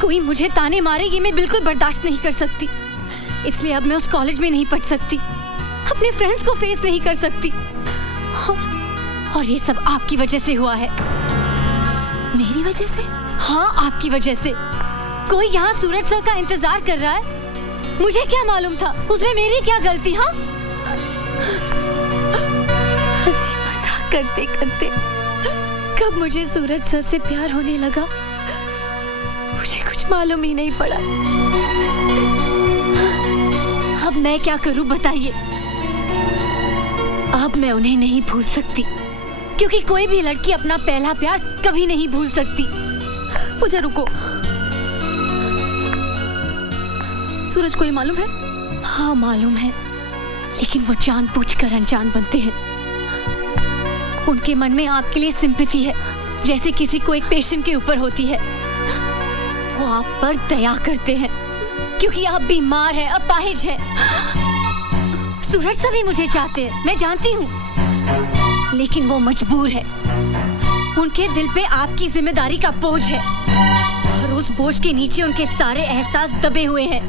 कोई मुझे ताने मारे ये मैं बिल्कुल बर्दाश्त नहीं कर सकती। इसलिए अब मैं उस कॉलेज में नहीं पढ़ सकती, अपने फ्रेंड्स को फेस नहीं कर सकती। और ये सब आपकी वजह से हुआ है। मेरी वजह से? हाँ, आपकी वजह से। कोई यहाँ सूरज सर का इंतजार कर रहा है। मुझे क्या मालूम था, उसमें मेरी क्या गलती? हाँ, हंसी मजाक करते करते कब मुझे सूरज सर से प्यार होने लगा मुझे कुछ मालूम ही नहीं पड़ा। अब मैं क्या करूं बताइए? अब मैं उन्हें नहीं भूल सकती, क्योंकि कोई भी लड़की अपना पहला प्यार कभी नहीं भूल सकती। पूजा रुको। सूरज को ये मालूम है? हाँ मालूम है, लेकिन वो जानबूझकर अनजान बनते हैं। उनके मन में आपके लिए सिंपैथी है, जैसे किसी को एक पेशेंट के ऊपर होती है। वो आप पर दया करते हैं क्योंकि आप बीमार हैं, अपाहिज हैं। सूरज सभी मुझे चाहते हैं, मैं जानती हूँ, लेकिन वो मजबूर है। उनके दिल पे आपकी जिम्मेदारी का बोझ है और उस बोझ के नीचे उनके सारे एहसास दबे हुए हैं।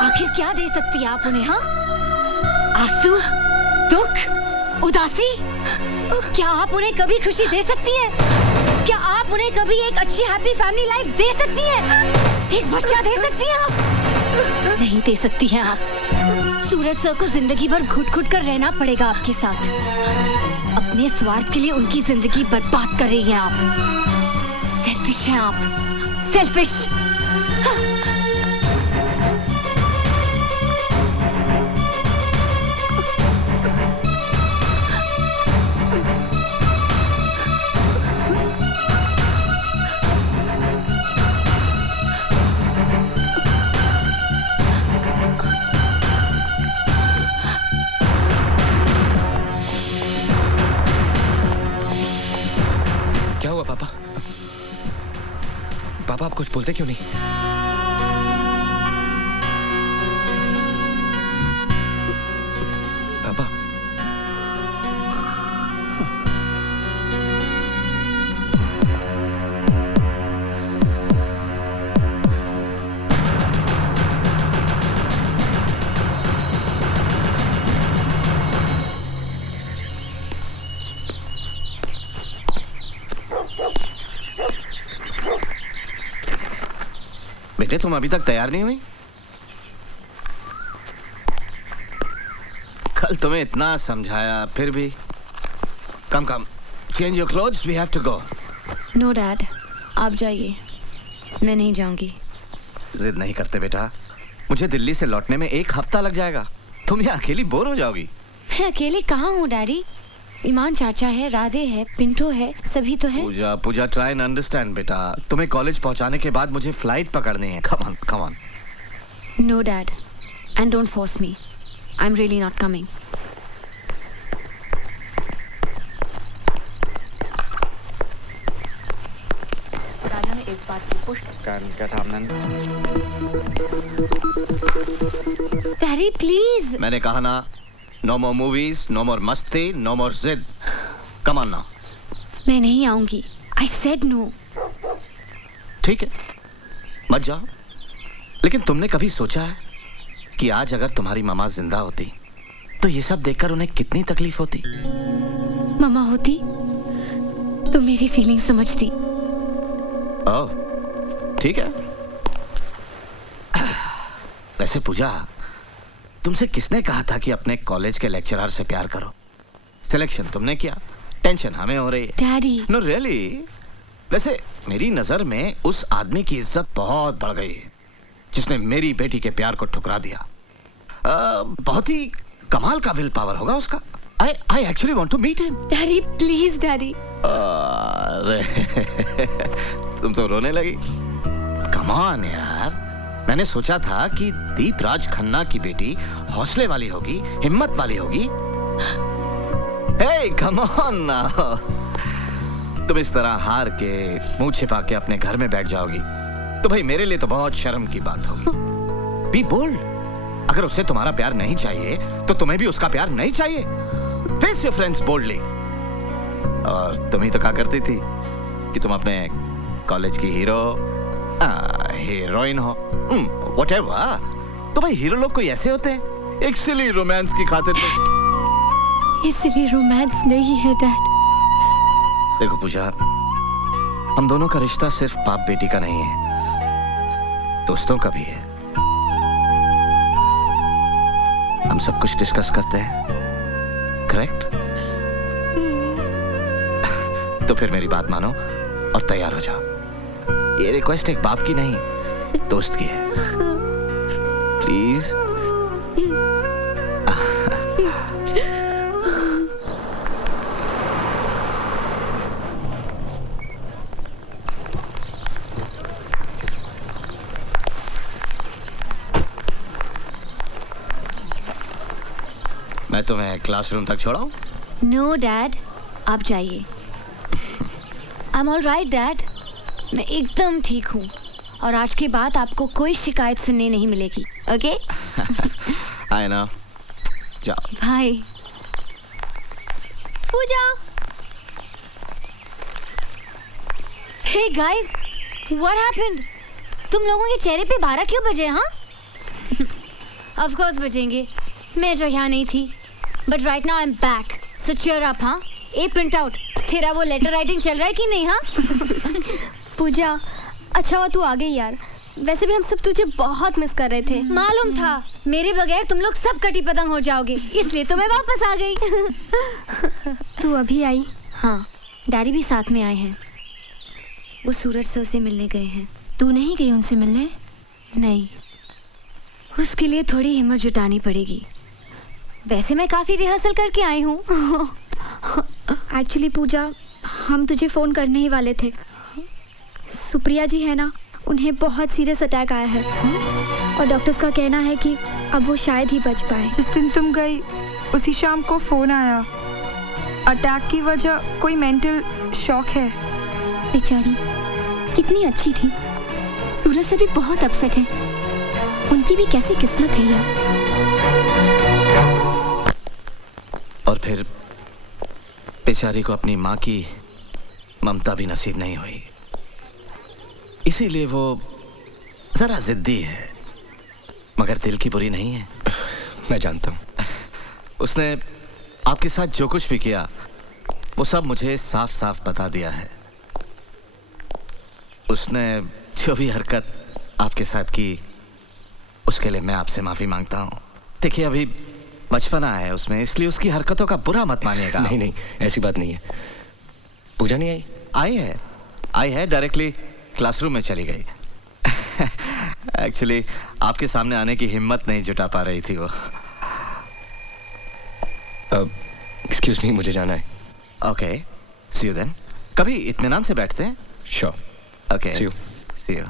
आखिर क्या दे सकती है आप उन्हें? हाँ, आंसू, दुख, उदासी? क्या आप उन्हें कभी खुशी दे सकती है? क्या आप उन्हें कभी एक अच्छी हैप्पी फैमिली लाइफ दे सकती हैं? एक बच्चा दे सकती हैं आप? नहीं दे सकती हैं आप। सूरज सर को जिंदगी भर घुट-घुट कर रहना पड़ेगा आपके साथ। अपने स्वार्थ के लिए उनकी जिंदगी बर्बाद कर रही हैं आप। सेल्फिश हैं आप, सेल्फिश। पापा, आप कुछ बोलते क्यों नहीं? पापा, बेटे तुम अभी तक तैयार नहीं हुई? कल तुम्हें इतना समझाया फिर भी। Come come, change your clothes, we have to go. No dad, आप जाइए, मैं नहीं जाऊंगी। जिद नहीं करते बेटा, मुझे दिल्ली से लौटने में 1 हफ्ता लग जाएगा। तुम यहाँ अकेली बोर हो जाओगी। मैं अकेले कहाँ हूँ डैडी? ईमान चाचा है, राधे है, पिंटो है, सभी तो है। पूजा, पूजा, ट्राई एंड अंडरस्टैंड बेटा। तुम्हें कॉलेज पहुंचाने के बाद मुझे फ्लाइट पकड़नी है। Come on, come on. No dad, and don't force me. I am really not coming. राजा ने इस बात की पुष्टि डैडी प्लीज। मैंने कहा ना, no more movies, no more मस्ती, नो मोर जिद। Come on now. मैं नहीं आऊंगी। I said no. ठीक है, मत जाओ। लेकिन तुमने कभी सोचा है कि आज अगर तुम्हारी मामा जिंदा होती तो ये सब देखकर उन्हें कितनी तकलीफ होती? मामा होती तो मेरी फीलिंग समझती। ओह, ठीक है। वैसे पूजा, तुमसे किसने कहा था कि अपने कॉलेज के लेक्चरर से प्यार करो? सिलेक्शन तुमने किया, टेंशन हमें हो रही है। डैडी। No really. वैसे मेरी नजर में उस आदमी की इज्जत बहुत बढ़ गई है जिसने मेरी बेटी के प्यार को ठुकरा दिया। बहुत ही कमाल का विल पावर होगा उसका। I actually want to meet him. Daddy please daddy. अरे तुम तो रोने लगी। Come on यार, मैंने सोचा था कि दीपराज खन्ना की बेटी हौसले वाली होगी, हिम्मत वाली होगी। Hey, come on now. तुम इस तरह हार के मुंह छिपा के अपने घर में बैठ जाओगी तो भाई मेरे लिए तो बहुत शर्म की बात होगी। Be bold. अगर उसे तुम्हारा प्यार नहीं चाहिए तो तुम्हें भी उसका प्यार नहीं चाहिए। Face your friends boldly. और तुम ही तो कहा करती थी कि तुम अपने कॉलेज की हीरोइन हो। व्हाटएवर। तो भाई हीरो लोग कोई ऐसे होते हैं, एक सिली रोमांस की खातिर। इसलिए रोमांस नहीं है डैड। देखो पूजा, हम दोनों का रिश्ता सिर्फ बाप बेटी का नहीं है, दोस्तों का भी है। हम सब कुछ डिस्कस करते हैं, करेक्ट? तो फिर मेरी बात मानो और तैयार हो जाओ। ये रिक्वेस्ट एक बाप की नहीं, दोस्त की है। प्लीज। मैं तुम्हें क्लासरूम तक छोड़ाऊं? नो डैड, आप जाइए। I am all right dad, मैं एकदम ठीक हूँ और आज के बाद आपको कोई शिकायत सुनने नहीं मिलेगी। ओके? I know. जाओ। Bye. Puja. Hey guys, what happened? तुम लोगों के चेहरे पे 12 क्यों बजे? हाँ? ऑफ कोर्स बजेंगे, मैं जो यहाँ नहीं थी। But right now I am back, so cheer up. हाँ, ए प्रिंट आउट, तेरा वो लेटर राइटिंग चल रहा है कि नहीं? हाँ पूजा, अच्छा हुआ तू आ गई यार, वैसे भी हम सब तुझे बहुत मिस कर रहे थे। मालूम था मेरे बगैर तुम लोग सब कटी पतंग हो जाओगे, इसलिए तो मैं वापस आ गई। तू अभी आई? हाँ, डैडी भी साथ में आए हैं। वो सूरज सर से मिलने गए हैं। तू नहीं गई उनसे मिलने? नहीं, उसके लिए थोड़ी हिम्मत जुटानी पड़ेगी। वैसे मैं काफ़ी रिहर्सल करके आई हूँ। एक्चुअली पूजा, हम तुझे फ़ोन करने ही वाले थे। सुप्रिया जी है ना, उन्हें बहुत सीरियस अटैक आया है और डॉक्टर्स का कहना है कि अब वो शायद ही बच पाए। जिस दिन तुम गई उसी शाम को फ़ोन आया। अटैक की वजह कोई मेंटल शॉक है। बेचारी कितनी अच्छी थी। सूरज से भी बहुत अपसेट है। उनकी भी कैसी किस्मत है यार। और फिर बेचारी को अपनी माँ की ममता भी नसीब नहीं हुई, इसीलिए वो जरा जिद्दी है, मगर दिल की बुरी नहीं है। मैं जानता हूँ। उसने आपके साथ जो कुछ भी किया वो सब मुझे साफ साफ बता दिया है। उसने जो भी हरकत आपके साथ की उसके लिए मैं आपसे माफी मांगता हूँ। देखिए अभी बचपना है उसमें, इसलिए उसकी हरकतों का बुरा मत मानिएगा। नहीं नहीं, ऐसी बात नहीं है। पूजा नहीं आई? आई है, डायरेक्टली क्लासरूम में चली गई। एक्चुअली आपके सामने आने की हिम्मत नहीं जुटा पा रही थी वो। एक्सक्यूज मी, मुझे जाना है। Okay, see you then. कभी इत्मीनान से बैठते हैं। Sure. Okay, See you. See you.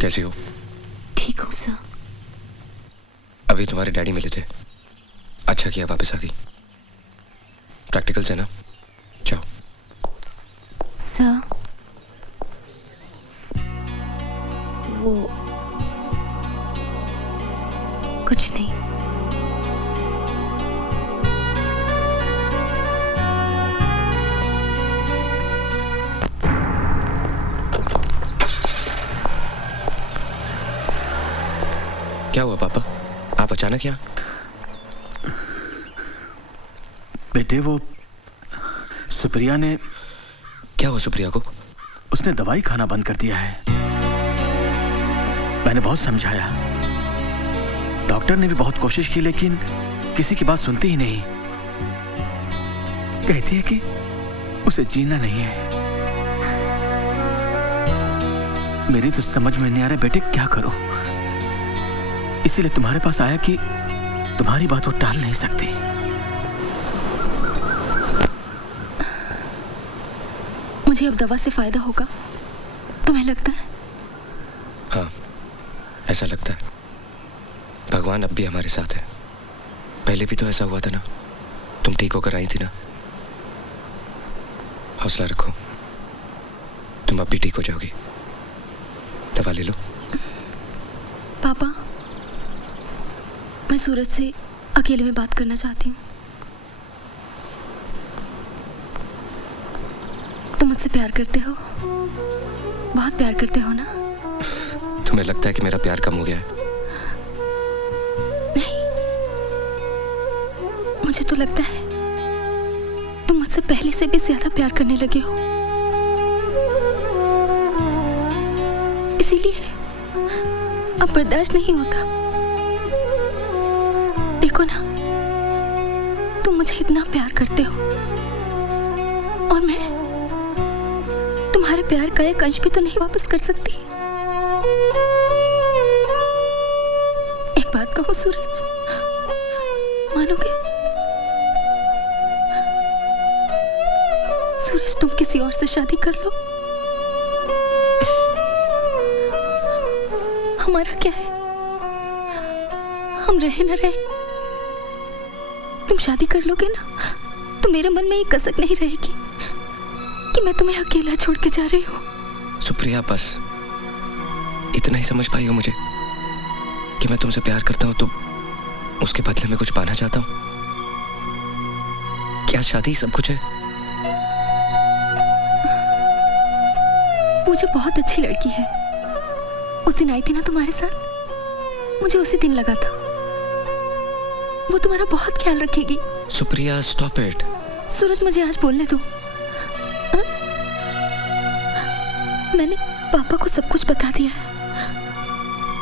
कैसी हो? ठीक हूँ सर। अभी तुम्हारे डैडी मिले थे, अच्छा किया वापस आ गई। प्रैक्टिकल से ना, जाओ। सर, वो कुछ नहीं। क्या हुआ पापा, आप अचानक यहाँ? बेटे वो सुप्रिया ने, क्या हुआ सुप्रिया को? उसने दवाई खाना बंद कर दिया है। मैंने बहुत समझाया, डॉक्टर ने भी बहुत कोशिश की, लेकिन किसी की बात सुनती ही नहीं। कहती है कि उसे जीना नहीं है। मेरी तो समझ में नहीं आ रहा बेटे क्या करो, इसीलिए तुम्हारे पास आया कि तुम्हारी बात वो टाल नहीं सकती। मुझे अब दवा से फायदा होगा, तुम्हें लगता है? हाँ, ऐसा लगता है भगवान अब भी हमारे साथ है। पहले भी तो ऐसा हुआ था ना, तुम ठीक होकर आई थी ना। हौसला रखो, तुम अब भी ठीक हो जाओगी। दवा ले लो। पापा, मैं सूरज से अकेले में बात करना चाहती हूँ। तुम मुझसे प्यार करते हो? बहुत प्यार करते हो ना? तुम्हें लगता है कि मेरा प्यार कम हो गया है? नहीं, मुझे तो लगता है तुम मुझसे पहले से भी ज्यादा प्यार करने लगे हो। इसीलिए अब बर्दाश्त नहीं होता। देखो ना, तुम मुझे इतना प्यार करते हो और मैं तुम्हारे प्यार का एक अंश भी तो नहीं वापस कर सकती। एक बात कहूं सूरज, मानोगे? सूरज, तुम किसी और से शादी कर लो, हमारा क्या है? हम रहे न रहे, तुम शादी कर लोगे ना तो मेरे मन में ये कसक नहीं रहेगी कि मैं तुम्हें अकेला छोड़ के जा रही हूँ। सुप्रिया, बस इतना ही समझ पाई हो मुझे कि मैं तुमसे प्यार करता हूँ तो उसके बदले में कुछ पाना चाहता हूँ। क्या शादी सब कुछ है? मुझे बहुत अच्छी लड़की है, उस दिन आई थी ना तुम्हारे साथ, मुझे उसी दिन लगा था वो तुम्हारा बहुत ख्याल रखेगी। Supriya, stop it. सूरज, मुझे आज बोलने दो। मैंने पापा को सब कुछ बता दिया है,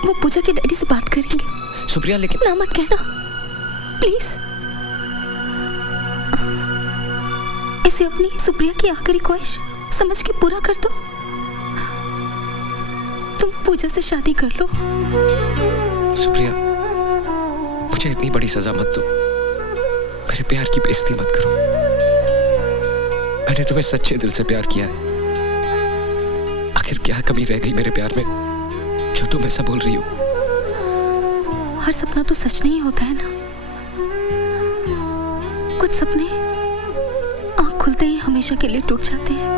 वो पूजा के डैडी से बात करेंगे। सुप्रिया, लेकिन ना मत कहना प्लीज। इसे अपनी सुप्रिया की आखिरी ख्वाहिश समझ के पूरा कर दो। तुम पूजा से शादी कर लो। सुप्रिया, मुझे इतनी बड़ी सजा मत दो, मेरे प्यार की बेइज्जती मत करो। मैंने तुम्हें सच्चे दिल से प्यार किया है। आखिर क्या कमी रह गई मेरे प्यार में जो तुम ऐसा बोल रही हो? हर सपना तो सच नहीं होता है ना। कुछ सपने आंख खुलते ही हमेशा के लिए टूट जाते हैं।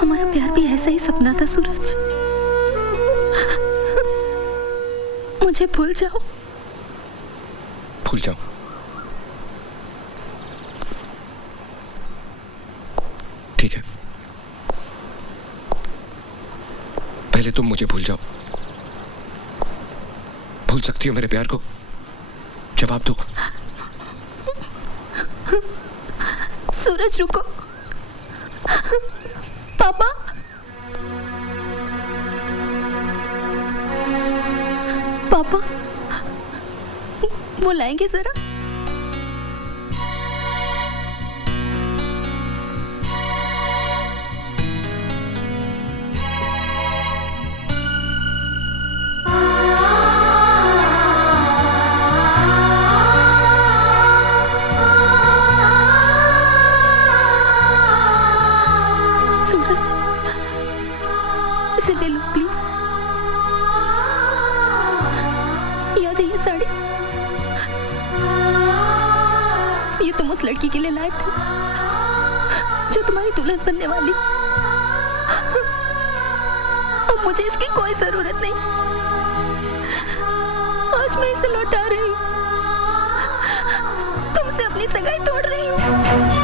हमारा प्यार भी ऐसा ही सपना था सूरज। मुझे भूल जाओ। भूल जाओ? ठीक है, पहले तुम मुझे भूल जाओ। भूल सकती हो मेरे प्यार को? जवाब दो। सूरज, रुको। पापा, पापा, वो लाएंगे जरा? सूरज, इसे ले लो प्लीज। याद है ये साड़ी? ये तुम उस लड़की के लिए लाए थे जो तुम्हारी दुल्हन बनने वाली। अब मुझे इसकी कोई जरूरत नहीं। आज मैं इसे लौटा रही हूँ, तुमसे अपनी सगाई तोड़ रही हूँ।